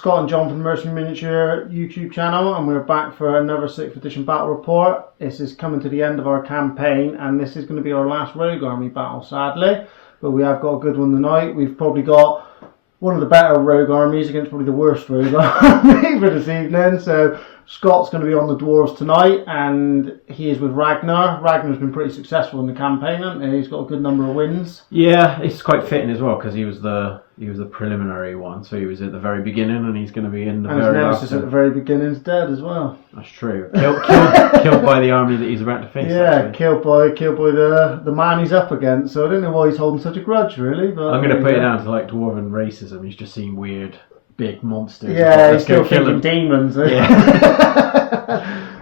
Scott and John from the Mercenary Miniature YouTube channel, and we're back for another 6th edition battle report. This is coming to the end of our campaign, and this is going to be our last Rogue Army battle, sadly. But we have got a good one tonight. We've probably got one of the better Rogue Armies against probably the worst Rogue Army for this evening. So Scott's going to be on the Dwarves tonight, and he is with Ragnar. Ragnar's been pretty successful in the campaign, hasn't he? He's got a good number of wins. Yeah, it's quite fitting as well because he was the preliminary one, so he was at the very beginning, and he's going to be in the and very last. Nemesis at the very beginning's dead as well. That's true. Killed by the army that he's about to face. Yeah, actually. killed by the man he's up against. So I don't know why he's holding such a grudge, really. But I'm going to put it down to like dwarven racism. He's just seen weird big monsters. Yeah, he's still thinking demons. Yeah.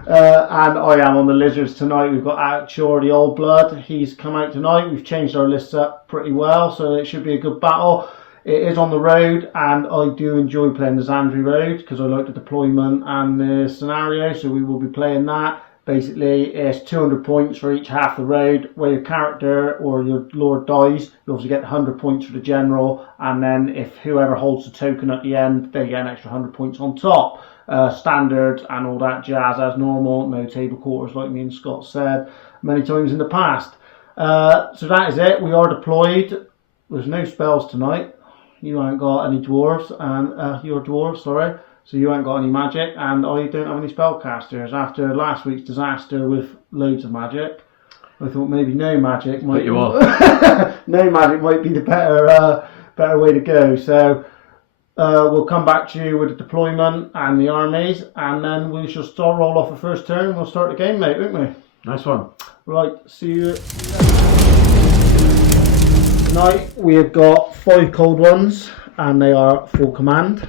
And I am on the lizards tonight. We've got Ataq Chor, the old blood. He's come out tonight. We've changed our lists up pretty well, so it should be a good battle. It is on the road, and I do enjoy playing the Zandri road because I like the deployment and the scenario, so we will be playing that. Basically, it's 200 points for each half the road. Where your character or your lord dies, you obviously get 100 points for the general, and then if whoever holds the token at the end, they get an extra 100 points on top. Standard and all that jazz as normal, no table quarters like me and Scott said many times in the past. So that is it. We are deployed. There's no spells tonight. You haven't got any dwarves, and you're dwarves, sorry. So you haven't got any magic, and I don't have any spellcasters. After last week's disaster with loads of magic, I thought maybe no magic might. No magic might be the better way to go. So we'll come back to you with the deployment and the armies, and then we shall roll off the first turn, and we'll start the game, mate, won't we? Nice one. Right, see you. Tonight we have got 5 cold ones, and they are full command.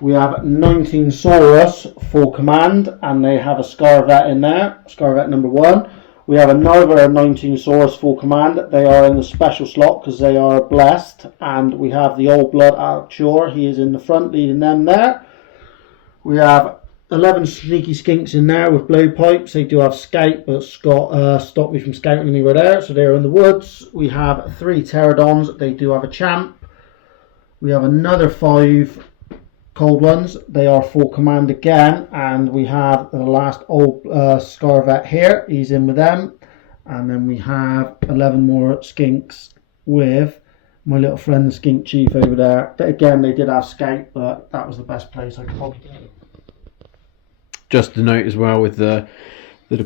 We have 19 Saurus full command, and they have a Scarvet in there, Scarvet number 1. We have another 19 Saurus full command. They are in the special slot because they are blessed, and we have the old blood Ataq Chor. He is in the front leading them there. We have 11 sneaky skinks in there with blowpipes. They do have scout, but Scott stopped me from scouting anywhere there, so they're in the woods. We have 3 pterodons. They do have a champ. We have another 5 cold ones. They are full command again, and we have the last old Scarvet here. He's in with them, and then we have 11 more skinks with my little friend the skink chief over there. Again, they did have scout, but that was the best place I could probably get. Just to note as well with the for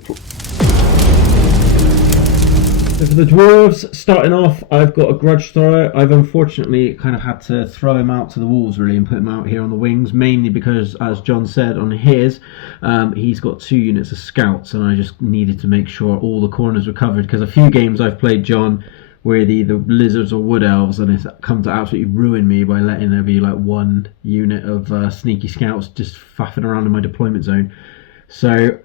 the dwarves, starting off, I've got a grudge thrower. I've unfortunately kind of had to throw him out to the wolves really and put him out here on the wings, mainly because, as John said on his, he's got 2 units of scouts, and I just needed to make sure all the corners were covered, because a few games I've played John where the lizards or wood elves, and it's come to absolutely ruin me by letting there be like 1 unit of sneaky scouts just faffing around in my deployment zone. So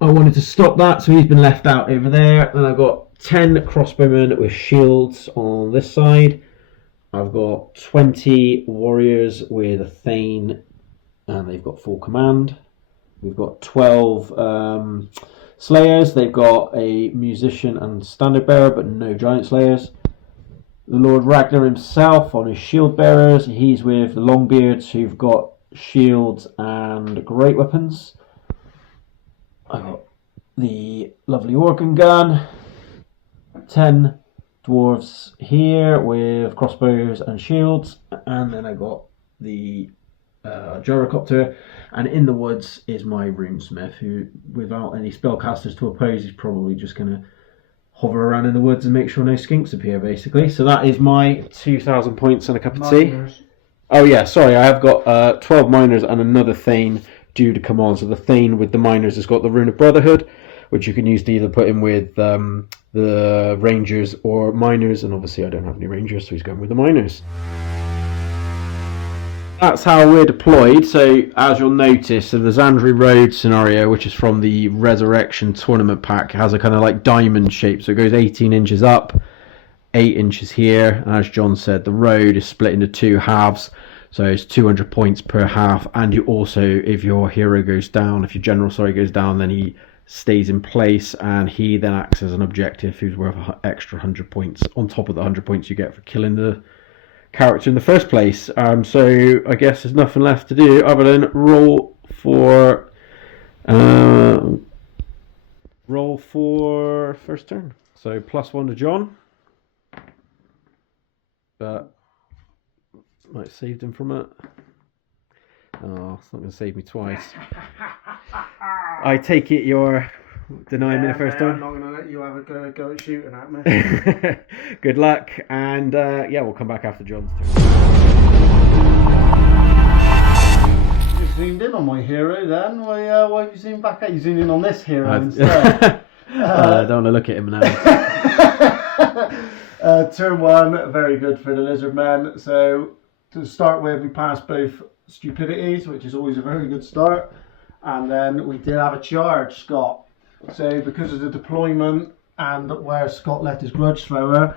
I wanted to stop that, so he's been left out over there. Then I've got 10 crossbowmen with shields on this side. I've got 20 warriors with a thane, and they've got full command. We've got 12 slayers. They've got a musician and standard bearer, but no giant slayers. The Lord Ragnar himself on his shield bearers. He's with the Longbeards, who've got shields and great weapons. I've got the lovely organ gun. 10 dwarves here with crossbows and shields, and then I got the gyrocopter, and in the woods is my runesmith, who, without any spellcasters to oppose, is probably just going to hover around in the woods and make sure no skinks appear, basically. So that is my 2,000 points and a cup of tea. Oh yeah, sorry, I have got 12 miners and another thane due to come on. So the thane with the miners has got the Rune of Brotherhood, which you can use to either put in with the rangers or miners, and obviously I don't have any rangers, so he's going with the miners. That's how we're deployed. So as you'll notice, so the Zandri Road scenario, which is from the Resurrection tournament pack, has a kind of like diamond shape, so it goes 18 inches up, 8 inches here, and as John said, the road is split into 2 halves, so it's 200 points per half, and you also, if your hero goes down, if your general goes down, then he stays in place, and he then acts as an objective who's worth an extra 100 points on top of the 100 points you get for killing the character in the first place. So I guess there's nothing left to do other than roll for first turn. So +1 to John. But might saved him from it. Oh, it's not going to save me twice. I take it you're denying me the first turn? I'm not going to let you have a go at shooting at me. Good luck, and yeah, we'll come back after John's turn. You zoomed in on my hero then? Why have you zoomed back out? You zoomed in on this hero instead. I don't want to look at him now. Turn 1, very good for the Lizardmen. So to start with, we passed both stupidities, which is always a very good start. And then we did have a charge, Scott. So because of the deployment and where Scott left his grudge thrower,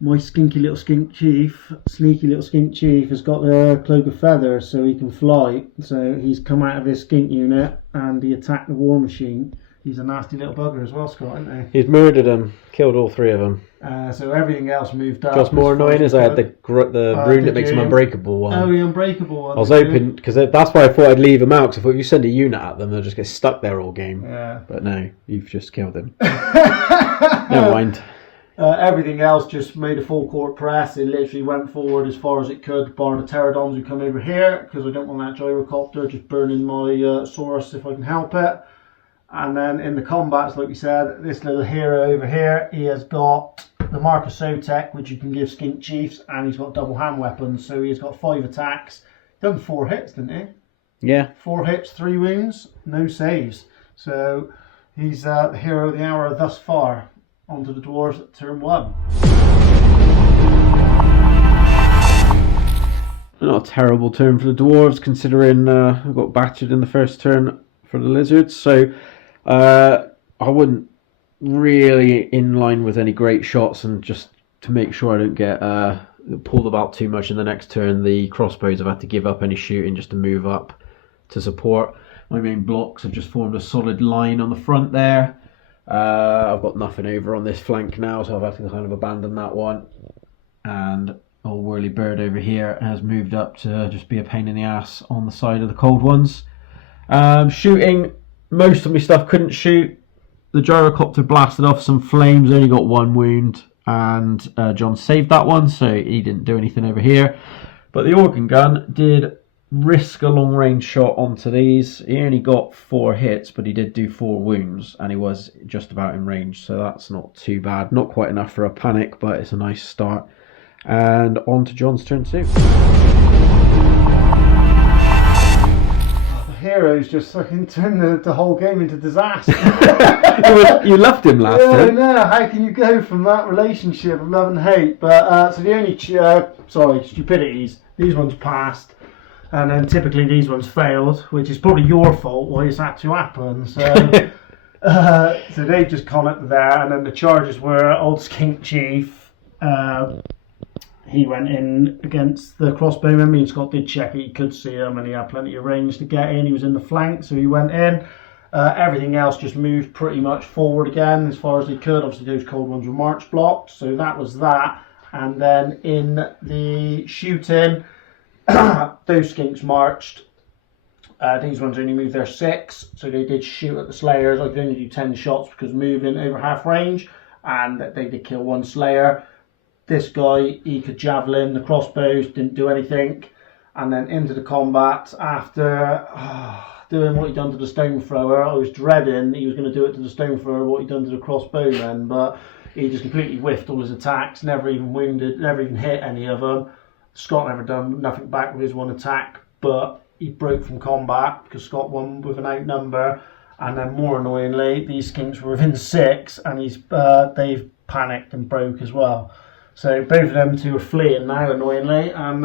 my sneaky little skink chief has got the cloak of feathers, so he can fly. So he's come out of his skink unit and he attacked the war machine. He's a nasty little bugger as well, Scott, isn't he? He's murdered them, killed all 3 of them. So everything else moved up. Just more annoying is I had the rune that makes him unbreakable one. Oh, the unbreakable one. I was hoping, because that's why I thought I'd leave him out, because I thought if you send a unit at them, they'll just get stuck there all game. Yeah. But no, you've just killed him. Never mind. Everything else just made a full court press. It literally went forward as far as it could, barring the pterodons who come over here, because I don't want that gyrocopter just burning my source if I can help it. And then in the combats, like we said, this little hero over here, he has got the Mark of Sotek, which you can give skink chiefs, and he's got double hand weapons, so he's got 5 attacks. Done 4 hits, didn't he? Yeah. 4 hits, 3 wounds, no saves. So he's the hero of the hour thus far. On to the Dwarves at turn 1. Not a terrible turn for the Dwarves, considering I got battered in the first turn for the Lizards. So I wouldn't really in line with any great shots, and just to make sure I don't get pulled about too much in the next turn, the crossbows have had to give up any shooting just to move up to support. My main blocks have just formed a solid line on the front there. I've got nothing over on this flank now, so I've had to kind of abandon that one. And old whirly bird over here has moved up to just be a pain in the ass on the side of the cold ones. Shooting, most of my stuff couldn't shoot. The gyrocopter blasted off some flames, only got 1 wound, and John saved that one, so he didn't do anything over here. But the organ gun did risk a long range shot onto these. He only got 4 hits, but he did do 4 wounds, and he was just about in range, so that's not too bad. Not quite enough for a panic, but it's a nice start. And on to John's turn 2. The heroes just fucking turned the whole game into disaster. You loved him last time. time. No, how can you go from that relationship of love and hate? But so the only stupidities, these ones passed. And then typically these ones failed, which is probably your fault why it's had to happen. So, so they just gone up there, and then the charges were old skink chief. He went in against the crossbowmen. Me and Scott did check it. He could see him, and he had plenty of range to get in. He was in the flank, so he went in. Everything else just moved pretty much forward again as far as they could. Obviously, those cold ones were march blocked, so that was that. And then in the shooting, those skinks marched. These ones only moved their 6, so they did shoot at the slayers. I could only do 10 shots because moving over half range, and they did kill 1 slayer. This guy, he could javelin, the crossbows didn't do anything. And then into the combat, after doing what he'd done to the stone thrower, I was dreading he was going to do it to the stone thrower, what he'd done to the crossbowmen, but he just completely whiffed all his attacks, never even wounded, never even hit any of them. Scott never done nothing back with his 1 attack, but he broke from combat because Scott won with an outnumber. And then more annoyingly, these skinks were within 6, and they've panicked and broke as well. So both of them 2 are fleeing now, annoyingly, and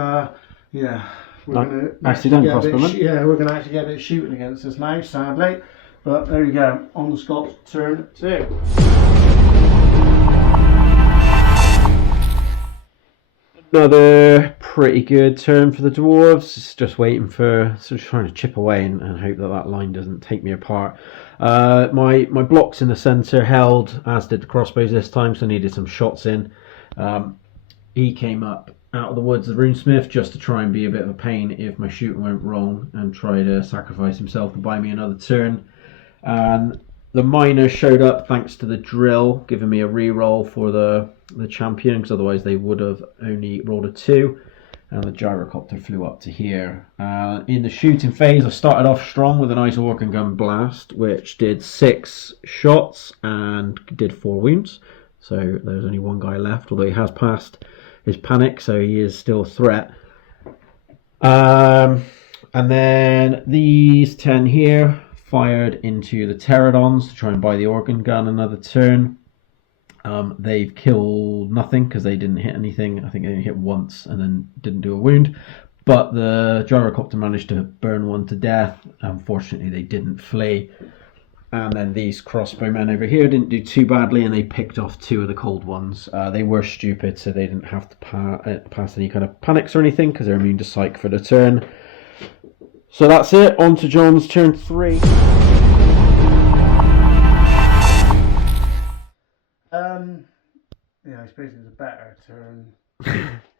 yeah, we're going to actually get a bit of shooting against us now, sadly. But there you go, on the Scott's turn 2. Another pretty good turn for the Dwarves. Just waiting for, sort of trying to chip away and hope that line doesn't take me apart. My blocks in the centre held, as did the crossbows this time, so I needed some shots in. he came up out of the woods, the runesmith, just to try and be a bit of a pain if my shooting went wrong, and try to sacrifice himself to buy me another turn. And the miner showed up thanks to the drill, giving me a re-roll for the champion, because otherwise they would have only rolled a 2. And the gyrocopter flew up to here. In the shooting phase, I started off strong with a nice organ gun blast, which did 6 shots and did 4 wounds. So there's only one guy left, although he has passed his panic, so he is still a threat. And then these 10 here fired into the pterodons to try and buy the organ gun another turn. They've killed nothing because they didn't hit anything. I think they only hit once and then didn't do a wound. But the gyrocopter managed to burn one to death. Unfortunately, they didn't flee. And then these crossbowmen over here didn't do too badly, and they picked off 2 of the cold ones. They were stupid, so they didn't have to pass any kind of panics or anything because they're immune to psych for the turn. So that's it. On to John's turn 3. Yeah, I suppose it was a better turn.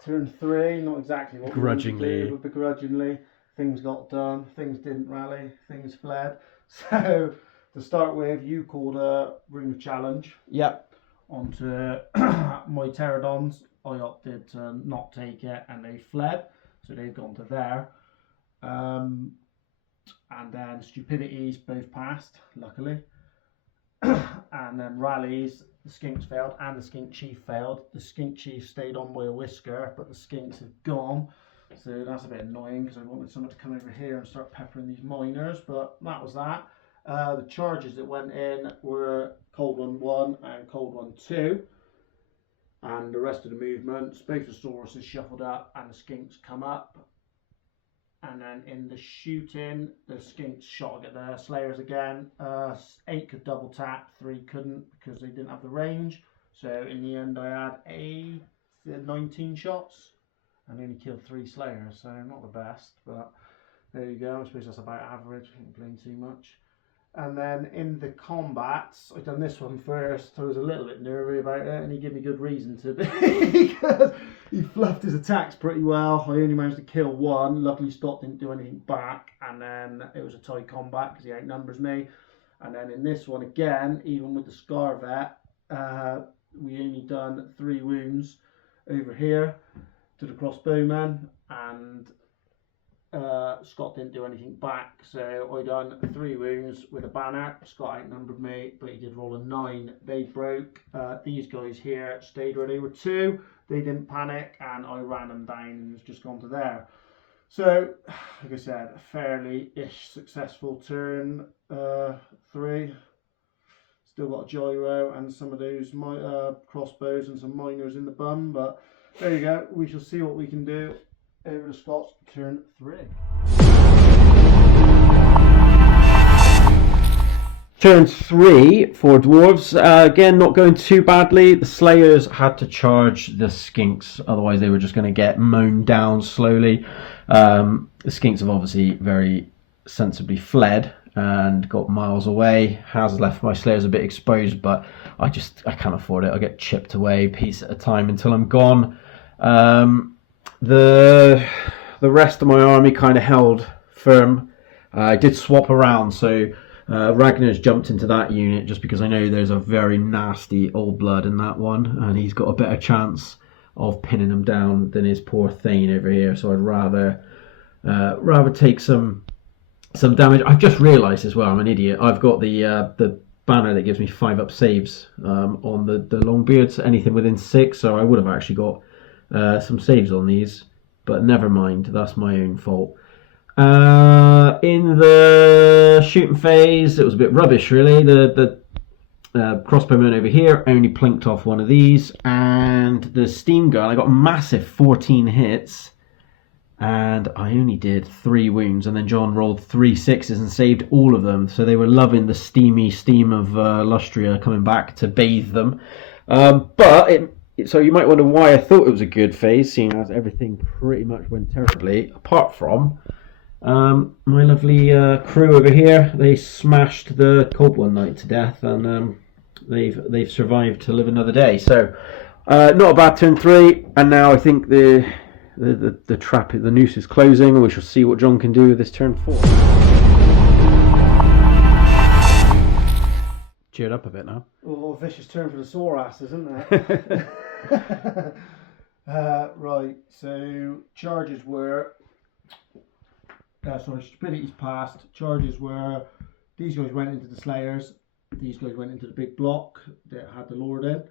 Turn 3, not exactly what Grudgingly. we wanted to do, but begrudgingly. Things got done, things didn't rally, things fled. So, to start with, you called a Rune of Challenge. Yep. Onto my pterodons. I opted to not take it, and they fled. So they've gone to there. And then Stupidities both passed, luckily. And then Rallies, the Skinks failed, and the Skink Chief failed. The Skink Chief stayed on by a whisker, but the Skinks have gone. So that's a bit annoying, because I wanted someone to come over here and start peppering these miners, but that was that. The charges that went in were Cold One 1 and Cold One 2. And the rest of the movements, both the Sauruses shuffled up and the Skinks come up. And then in the shooting, the Skinks shot at the Slayers again. 8 could double tap, 3 couldn't because they didn't have the range. So in the end, I had 19 shots and only killed 3 Slayers. So not the best, but there you go. I suppose that's about average. I didn't complain too much. And then in the combats, I've done this one first. I was a little bit nervy about it, and he gave me good reason to be, because he fluffed his attacks pretty well. I only managed to kill 1. Luckily, Scott didn't do anything back, and then it was a tie combat because he outnumbers me. And then in this one again, even with the Scar Vet, we only done 3 wounds over here to the crossbowman, and Scott didn't do anything back, so I done 3 wounds with a banner. Scott outnumbered me, but he did roll a 9. They broke. These guys here stayed where they were 2. They didn't panic, and I ran them down and it's just gone to there. So, like I said, a fairly-ish successful turn 3. Still got a gyro and some of those crossbows and some miners in the bum, but there you go. We shall see what we can do over to Scott's turn 3. Turn 3 for Dwarves. Again, not going too badly. The Slayers had to charge the Skinks, otherwise they were just going to get mown down slowly. The Skinks have obviously very sensibly fled and got miles away. Has left my Slayers a bit exposed, but I can't afford it. I get chipped away piece at a time until I'm gone. The rest of my army kind of held firm. I did swap around, so Ragnar's jumped into that unit just because I know there's a very nasty old blood in that one, and he's got a better chance of pinning him down than his poor Thane over here. So I'd rather take some damage. I've just realised as well, I'm an idiot. I've got the banner that gives me 5-up saves on the Longbeards, anything within 6. So I would have actually got some saves on these, but never mind, that's my own fault. In the shooting phase, it was a bit rubbish really. The crossbowman over here only plinked off one of these, and the steam gun, I got massive 14 hits and I only did 3 wounds, and then John rolled 3 6s and saved all of them, so they were loving the steam of Lustria coming back to bathe them. So you might wonder why I thought it was a good phase, seeing as everything pretty much went terribly, apart from my lovely crew over here. They smashed the Cold One Knight to death, and they've survived to live another day. So Not a bad turn 3, and now I think the trap, the noose is closing. We shall see what John can do with this turn 4. Cheered up a bit now. Oh, vicious turn for the sore ass, isn't it? Right, so charges were... stupidities passed. Charges were... These guys went into the Slayers. These guys went into the big block that had the Lord in.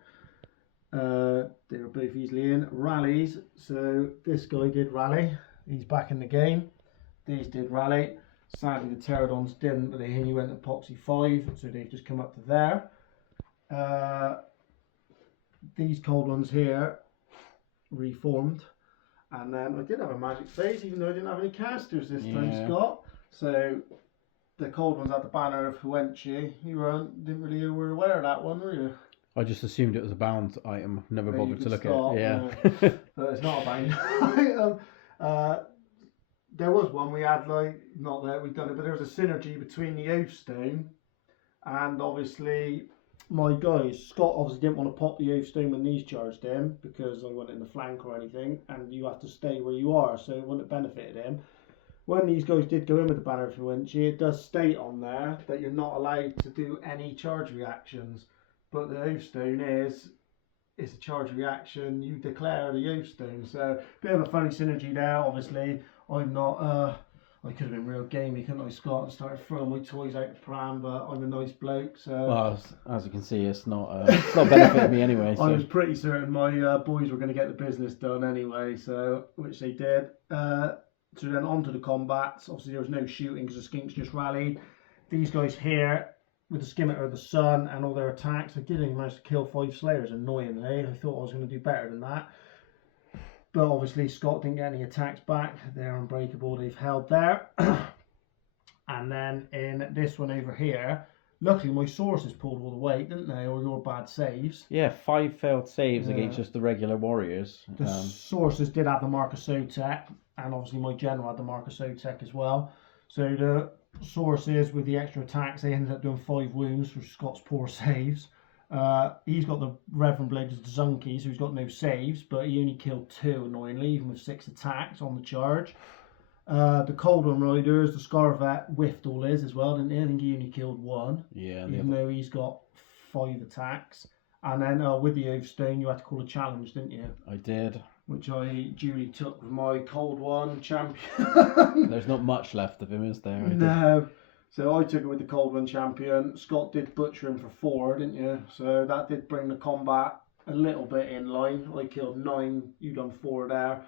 They were both easily in. Rallies, so this guy did rally. He's back in the game. These did rally. Sadly the Pterodons didn't, but they only went to Epoxy 5, so they've just come up to there. These cold ones here reformed, and then I did have a magic phase, even though I didn't have any casters this time, Scott. So the cold ones had the banner of Huenchi. You didn't really were aware of that one, were you? I just assumed it was a bound item. Never bothered to look at it. Yeah, but it's not a bound item. There was one we had, like, not that we'd done it, but there was a synergy between the Oathstone and obviously my guys. Scott obviously didn't want to pop the Oathstone when these charged him because I wasn't in the flank or anything, and you have to stay where you are, so it wouldn't have benefited him. When these guys did go in with the banner of Fuenchi, it does state on there that you're not allowed to do any charge reactions, but the Oathstone is a charge reaction. You declare the Oathstone, so a bit of a funny synergy there. Obviously I'm not I could have been real gamey, couldn't I, Scott, and started throwing my toys out the pram, but I'm a nice bloke, so... Well, as you can see, it's not benefiting me anyway. So. I was pretty certain my boys were going to get the business done anyway, so which they did. So then on to the combats. Obviously there was no shooting because the skinks just rallied. These guys here, with the Scimitar of the Sun and all their attacks, I didn't even manage to kill 5 Slayers, annoyingly. I thought I was going to do better than that. But obviously Scott didn't get any attacks back. They're unbreakable, they've held there. And then in this one over here, luckily my sources pulled all the weight, didn't they? Or your bad saves. Yeah, 5 failed saves against just the regular warriors. The sources did have the Mark of Sotek, and obviously my general had the Mark of Sotek as well. So the sources with the extra attacks, they ended up doing 5 wounds for Scott's poor saves. He's got the Reverend Blades of Zunky, so he's got no saves, but he only killed 2, annoyingly, even with 6 attacks on the charge. The Cold One Riders, the Scarvet whiffed all his as well, didn't he? I think he only killed 1, even though he's got 5 attacks. And then with the Oathstone, you had to call a challenge, didn't you? I did. Which I duly took with my Cold One champion. There's not much left of him, is there? No. So I took it with the Cold One champion. Scott did butcher him for 4, didn't you? So that did bring the combat a little bit in line. I killed 9, you done 4 there.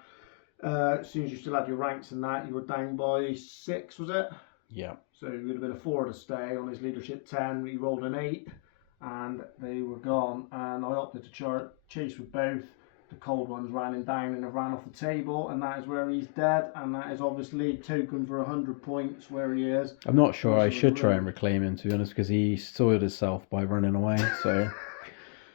As soon as you still had your ranks in that, you were down by 6, was it? Yeah. So it would have been a 4 to stay on his leadership 10. He rolled an 8 and they were gone. And I opted to chase with both. The Cold Ones ran him down and have ran off the table, and that is where he's dead, and that is obviously token for 100 points where he is. I'm not sure I should try and reclaim him, to be honest, because he soiled himself by running away, so... To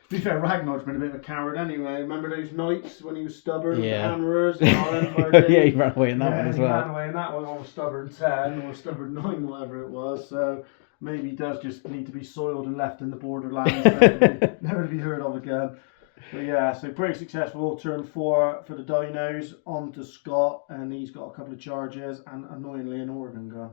be fair, Ragnar's been a bit of a coward anyway. Remember those nights when he was stubborn with the hammerers? Yeah, he ran away in that one as well. He ran away in that one on Stubborn 10 or Stubborn 9, whatever it was, so maybe he does just need to be soiled and left in the borderlands, never to be heard of again. But yeah, so pretty successful. Turn 4 for the dinos, on to Scott, and he's got a couple of charges and annoyingly an organ gun.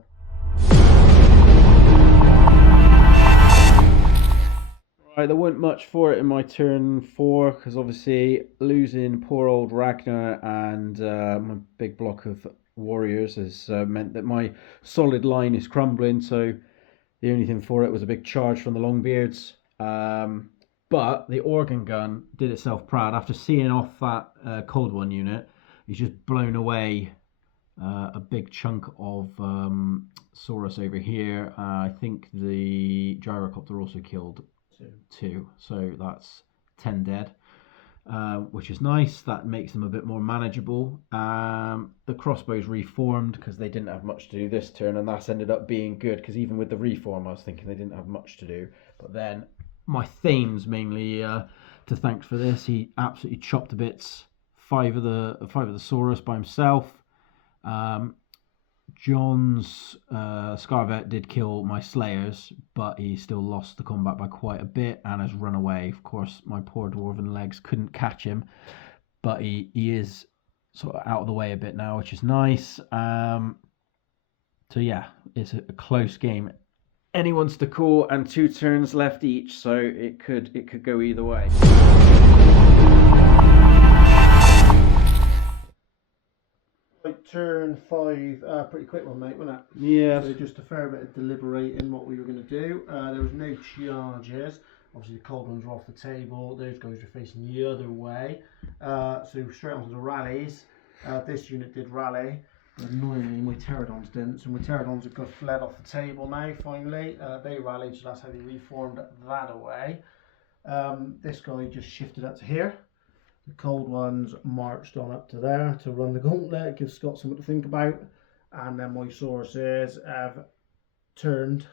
Right, there wasn't much for it in my turn 4 because obviously losing poor old Ragnar and my big block of warriors has meant that my solid line is crumbling. So the only thing for it was a big charge from the Longbeards. But the organ gun did itself proud. After seeing off that Cold One unit, he's just blown away a big chunk of Saurus over here. I think the Gyrocopter also killed 2. So that's 10 dead, which is nice. That makes them a bit more manageable. The crossbows reformed because they didn't have much to do this turn, and that's ended up being good because even with the reform, I was thinking they didn't have much to do. But then... my Thames mainly to thank for this. He absolutely chopped to bits 5 of the Saurus by himself. John's Scarvet did kill my Slayers, but he still lost the combat by quite a bit and has run away. Of course, my poor Dwarven legs couldn't catch him, but he is sort of out of the way a bit now, which is nice. So yeah, it's a close game. Anyone's to call, and 2 turns left each, so it could go either way. Turn 5, pretty quick one, mate, wasn't it? Yeah. So just a fair bit of deliberating what we were going to do. There was no charges. Obviously the cold ones were off the table. Those guys were facing the other way. So straight onto the rallies. This unit did rally. Annoyingly, my pterodons didn't. So my pterodons have got fled off the table now, finally. They rallied, so that's how they reformed that away. This guy just shifted up to here. The cold ones marched on up to there to run the gauntlet, give Scott something to think about. And then my sources have turned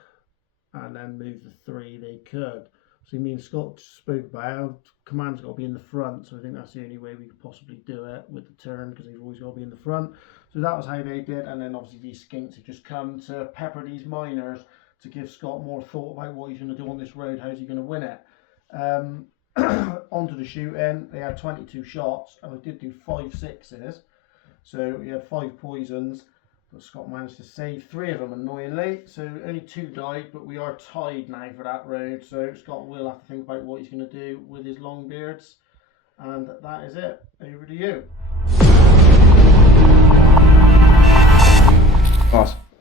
and then moved the 3 they could. So me and Scott spoke about command's got to be in the front, so I think that's the only way we could possibly do it with the turn, because they've always got to be in the front. So that was how they did, and then obviously these skinks have just come to pepper these miners to give Scott more thought about what he's going to do on this road, how's he going to win it. Onto the shooting, they had 22 shots, and I did do 5 6s, so we had 5 poisons, but Scott managed to save 3 of them, annoyingly, so only 2 died, but we are tied now for that road, so Scott will have to think about what he's going to do with his long beards, and that is it. Over to you.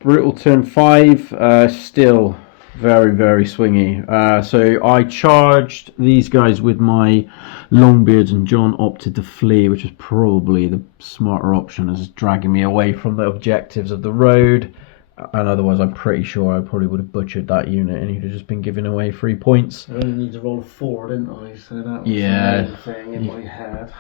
Brutal turn 5, still very swingy. So I charged these guys with my longbeards, and John opted to flee, which was probably the smarter option, as dragging me away from the objectives of the road. And otherwise, I'm pretty sure I probably would have butchered that unit, and he'd have just been giving away 3 points. I only need to roll a 4, didn't I? So that was the main thing in my head.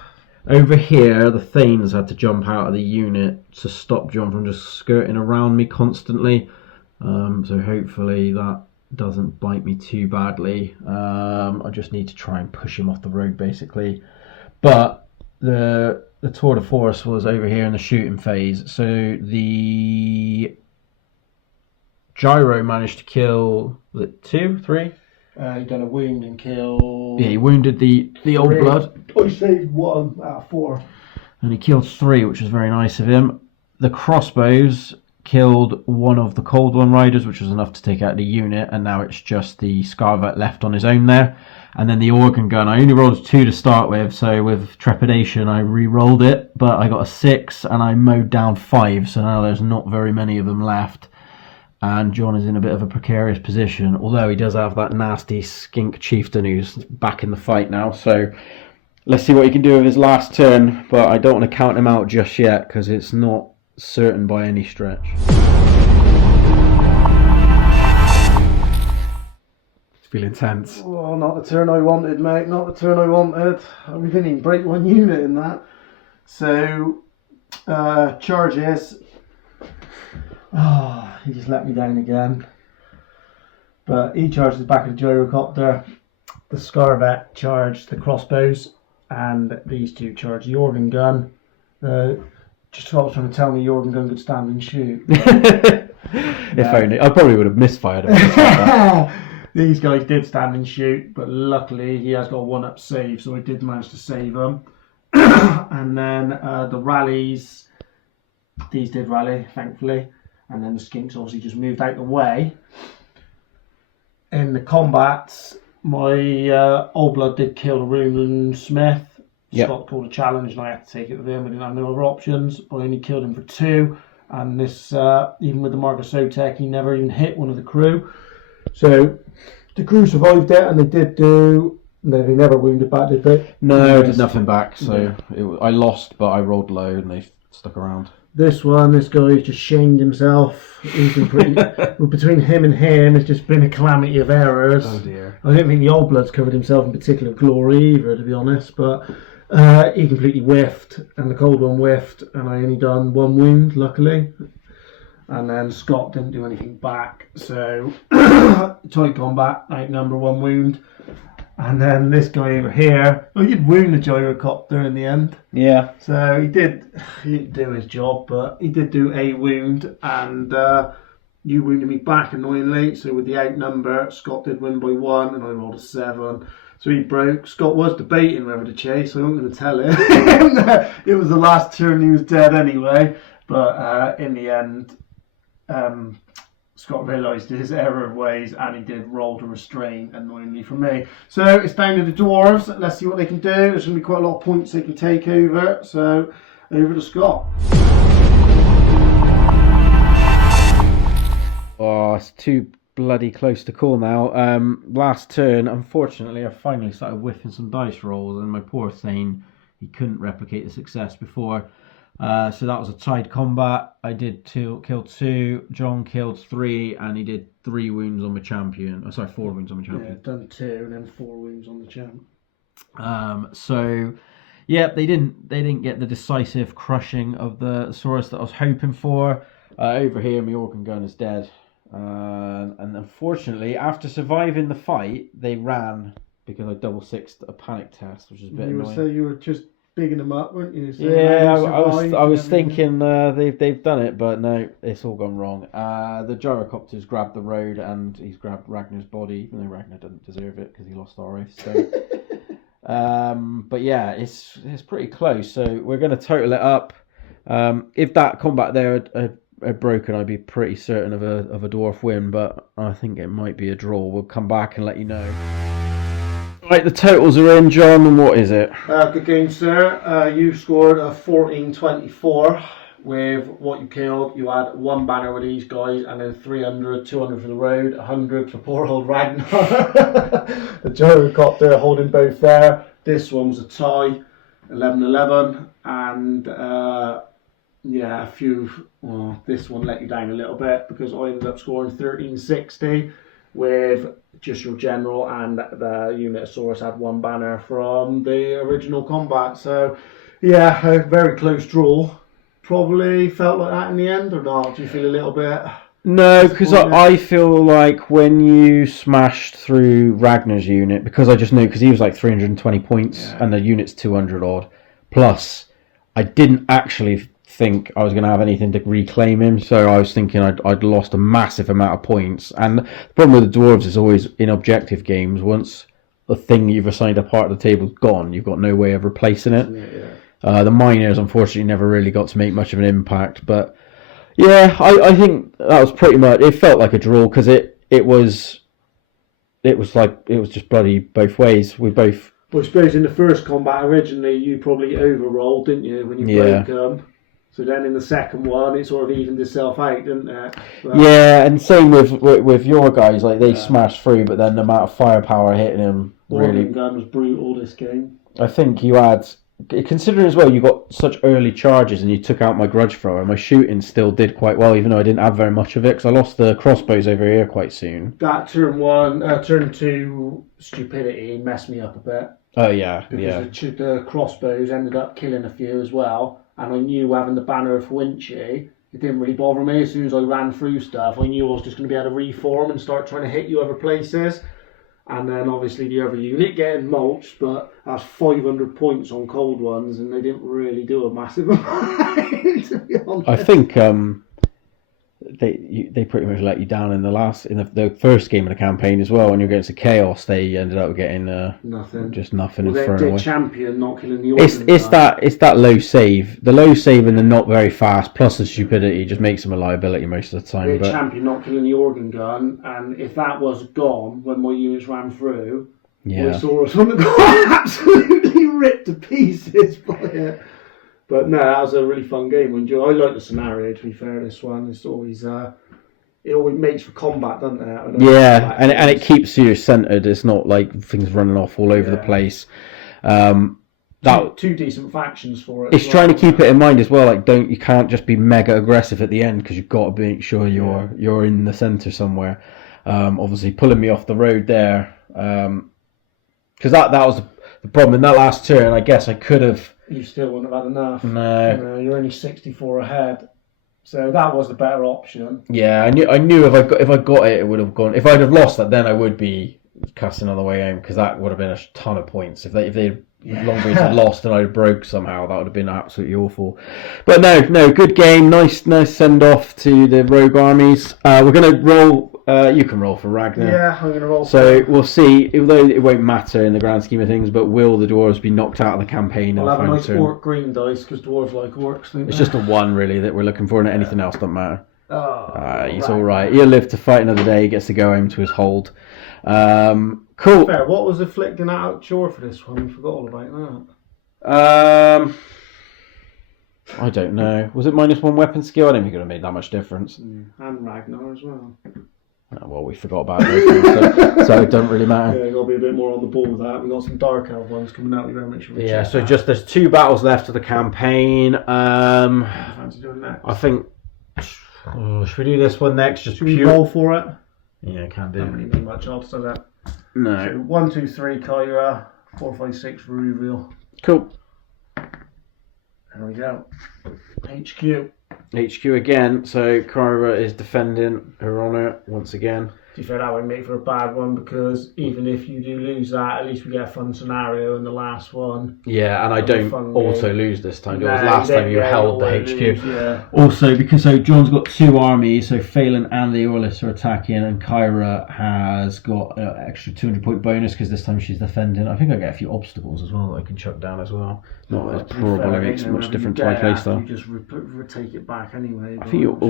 Over here, the Thanes had to jump out of the unit to stop John from just skirting around me constantly. So hopefully that doesn't bite me too badly. I just need to try and push him off the road, basically. But the tour de force was over here in the shooting phase. So the Gyro managed to kill, was it 2, 3? He done a wound and kill. Yeah, he wounded the old blood. I saved 1 out of 4. And he killed 3, which was very nice of him. The crossbows killed 1 of the Cold One Riders, which was enough to take out the unit, and now it's just the Scarvet left on his own there. And then the organ gun, I only rolled 2 to start with, so with trepidation I re-rolled it, but I got a 6 and I mowed down 5, so now there's not very many of them left. And John is in a bit of a precarious position, although he does have that nasty skink chieftain who's back in the fight now. So let's see what he can do with his last turn, but I don't want to count him out just yet because it's not certain by any stretch. It's feeling tense. Oh, not the turn I wanted, mate. Not the turn I wanted. We didn't even break 1 unit in that. So, charges. Oh, he just let me down again. But he charged the back of the gyrocopter. The Scarvet charged the crossbows, and these 2 charged the organ gun. Just what I was trying to tell me, the organ gun could stand and shoot. If only. I probably would have misfired him. These guys did stand and shoot, but luckily he has got a 1-up save, so I did manage to save him. And then the rallies, these did rally, thankfully. And then the skinks obviously just moved out the way. In the combats, my old blood did kill the Roman Smith. Yep. Scott called a challenge and I had to take it with him. I didn't have no other options, but I only killed him for 2. And this, even with the Marcus Sotek, he never even hit one of the crew. So the crew survived it, and they did do. They never wounded back, did they? No, I did nothing back. So I lost, but I rolled low, and they stuck around. This guy's just shamed himself. He's been pretty. Between him and him, it's just been a calamity of errors. Oh dear. I don't think the old blood's covered himself in particular glory either, to be honest. But he completely whiffed, and the cold one whiffed, and I only done 1 wound, luckily. And then Scott didn't do anything back, so tight combat, outnumber 1 wound. And then this guy over here, he did wound the gyrocopter in the end. Yeah. So he didn't do his job, but he did do a wound, and you wounded me back annoyingly. So with the outnumber, Scott did win by 1, and I rolled a 7. So he broke. Scott was debating whether to chase, so I'm going to tell him. It was the last turn, he was dead anyway. But in the end, Scott realised his error of ways, and he did roll to restrain, annoyingly for me. So it's down to the Dwarves. Let's see what they can do. There's going to be quite a lot of points they can take over. So over to Scott. Oh, it's too bloody close to call now. Last turn, unfortunately, I finally started whiffing some dice rolls, and my poor Thane, he couldn't replicate the success before. So that was a tied combat. I did kill 2, John killed 3, and he did 3 wounds on my champion. Oh, sorry, 4 wounds on my champion. Yeah, done 2 and then 4 wounds on the champ. So yeah, they didn't get the decisive crushing of the Saurus that I was hoping for. Over here, my organ gun is dead. And unfortunately, after surviving the fight, they ran because I double sixed a panic test, which is a bit annoying. So you were just bigging them up, weren't you? So Yeah, I was thinking they've done it, but no, it's all gone wrong. The gyrocopter's grabbed the road, and he's grabbed Ragnar's body, even though Ragnar didn't deserve it because he lost our race. So, but yeah, it's pretty close. So we're going to total it up. If that combat there had broken, I'd be pretty certain of a dwarf win, but I think it might be a draw. We'll come back and let you know. Right, the totals are in, John, and what is it? Good game, sir. You scored a 14-24 with what you killed. You had 1 banner with these guys, and then 300, 200 for the road, 100 for poor old Ragnar. The gyrocopter holding both there. This one was a tie, 11-11, and yeah, a few. Well, this one let you down a little bit because I ended up scoring 13-60 with just your general, and the Unitosaurus had 1 banner from the original combat. So yeah, a very close draw. Probably felt like that in the end, or not? Do you feel a little bit? No, because I feel like when you smashed through Ragnar's unit, because I just knew, because he was like 320 points, yeah, and the unit's 200 odd, plus I didn't actually think I was going to have anything to reclaim him, so I was thinking I'd lost a massive amount of points. And the problem with the Dwarves is always in objective games, once the thing you've assigned a part of the table's gone, you've got no way of replacing it. The miners unfortunately never really got to make much of an impact, but yeah, I think that was pretty much, it felt like a draw, because it was just bloody both ways. We both, well, I suppose in the first combat originally you probably overrolled, didn't you, when you broke them? So then in the second one, it sort of evened itself out, didn't it? But yeah, and same with your guys, like they smashed through, but then the amount of firepower hitting them really. Gun was brutal this game. I think you had, considering as well, you got such early charges and you took out my grudge thrower. My shooting still did quite well, even though I didn't have very much of it, because I lost the crossbows over here quite soon. That turn 2 stupidity messed me up a bit. Oh yeah, because the crossbows ended up killing a few as well. And I knew having the banner of Winchy, it didn't really bother me. As soon as I ran through stuff, I knew I was just going to be able to reform and start trying to hit you other places. And then obviously the other unit getting mulched, but that's 500 points on cold ones, and they didn't really do a massive amount, to be honest. I think they pretty much let you down in the first game of the campaign as well. When you were against the Chaos, they ended up getting nothing, just nothing. Well, and thrown away. Champion not killing the organ. It's that low save. The low save and the not very fast, plus the stupidity, just makes them a liability most of the time. The champion not killing the organ gun, and if that was gone when my units ran through, I saw us on the ground absolutely ripped to pieces by it. But no, that was a really fun game. I like the scenario, to be fair, this one. It's always, it always makes for combat, doesn't it? Yeah, and it keeps you centred. It's not like things running off all over the place. Two decent factions for it. It's trying to keep it in mind as well. Like, you can't just be mega aggressive at the end, because you've got to make sure you're in the centre somewhere. Obviously, pulling me off the road there, because that was the problem in that last turn. I guess I could have. You still wouldn't have had enough. No, you're only 64 ahead, so that was the better option. Yeah, I knew if I got it, it would have gone. If I'd have lost that, then I would be cussing on the way home because that would have been a ton of points if they Longbreeds had lost and I'd have broke somehow. That would have been absolutely awful. But no, good game. Nice send off to the rogue armies. We're gonna roll. You can roll for Ragnar. Yeah, I'm gonna roll. So we'll see. Although it won't matter in the grand scheme of things, but will the dwarves be knocked out of the campaign? I'll have a nice orc green dice because dwarves like orcs. It's just a 1 really that we're looking for, and anything else doesn't matter. He's all right. He'll live to fight another day. He gets to go home to his hold. Cool. Fair. What was afflicting Ataq Chor for this one? We forgot all about that. I don't know. Was it -1 weapon skill? I don't think it would have made that much difference. And Ragnar as well. Oh, well, we forgot about it, so it doesn't really matter. Yeah, you've got to be a bit more on the ball with that. We've got some Dark Elf ones coming out. Make sure we check so that. just there's 2 battles left of the campaign. Fancy doing next? I think. Should we do this one next? Just Should we roll for it? Yeah, can do. Don't really mean much odds, does it? No. So 1, 2, 3, Kyra. 4, 5, 6, reveal. Cool. There we go. HQ. HQ again. So Kyra is defending her honour once again. To be fair, that won't make for a bad one because even if you do lose that, at least we get a fun scenario in the last one. Yeah, and I don't also lose this time. It was last time you held the HQ. Yeah. Also, because John's got 2 armies, so Phelan and the Orlis are attacking, and Kyra has got an extra 200-point bonus because this time she's defending. I think I get a few obstacles as well that I can chuck down as well. Not that it probably makes much difference to my playstyle. You just take it back anyway. I think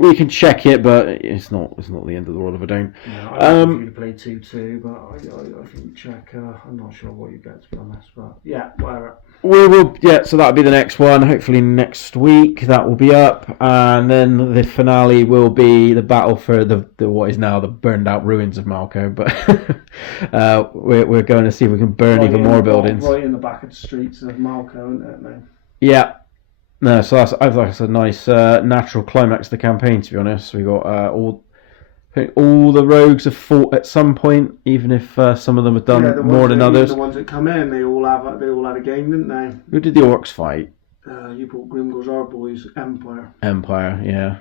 we can check it, but it's not the end of the world if I don't. Yeah, I like you to play 2-2, but I think check. I'm not sure what you get to be honest, but yeah, whatever. We will, so that'll be the next one. Hopefully next week that will be up, and then the finale will be the battle for the what is now the burned out ruins of Malco. But we're going to see if we can burn even more buildings. Right in the back of the streets of Malco, isn't it? Now? Yeah. No, so that's a nice natural climax to the campaign. To be honest, we got all the rogues have fought at some point, even if some of them have done more than others. The ones that come in, they all had a game, didn't they? Who did the orcs fight? You brought Grimgor's our boys, Empire. Empire, yeah.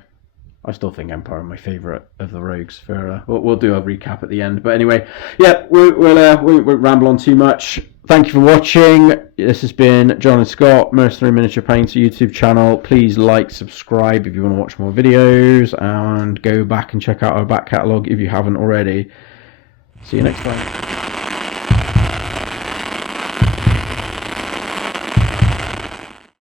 I still think Empire are my favourite of the rogues. We'll do a recap at the end. But anyway, we won't ramble on too much. Thank you for watching. This has been John and Scott, Mercenary Miniature Painter YouTube channel. Please like, subscribe if you want to watch more videos, and go back and check out our back catalogue if you haven't already. See you next time.